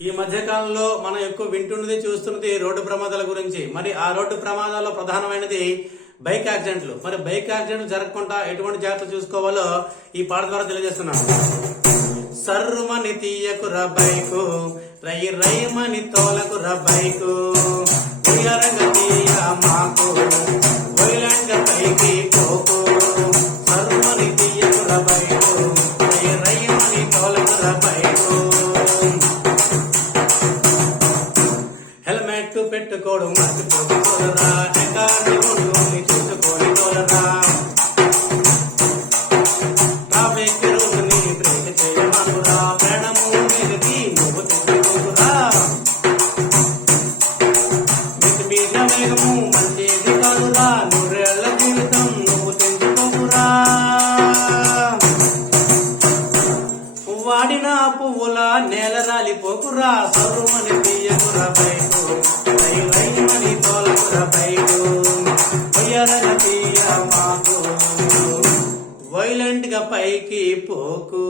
ఈ మధ్య కాలంలో మనం ఎక్కువ వింటున్నది చూస్తున్నది రోడ్డు ప్రమాదాల గురించి. మరి ఆ రోడ్డు ప్రమాదాల్లో ప్రధానమైనది బైక్ యాక్సిడెంట్లు. మరి బైక్ యాక్సిడెంట్లు జరగకుండా ఎటువంటి జాగ్రత్తలు చూసుకోవాలో ఈ పాట ద్వారా తెలియజేస్తున్నాను. సర్రుమని తీయకురా బైకు, రై రైమని తోలకురా బైకు, ఉయరంగ తీయ మాకు వైలంగ పైకి పోకు. సర్రుమని తీయకురా బైకు, రై రైమని తోలకురా బైకు. హెల్మెట్ పెట్టుకోవడం మర్చిపోతుకోలరా, ఎకాన్ని ఉండి చూసుకొని తోలరా. ట్రాఫిక్ రూల్ ని బ్రేక్ చేయమనురా, ప్రాణము మీదకి నువ్వు తెచ్చుకోకురా. మితిమీద వేగము మంచిది కాదురా, నూరేళ్ల జీవితం నువ్వు తెంచుకోకురా. వాడిన పువ్వుల నేల రాలిపోకురా, సరుమని తీయకురా బైకు, రై రైమని తోలకురా బైకు, ఉయ్యాలన తీయ మాకు వైలెంట్ గా పైకి పోకు.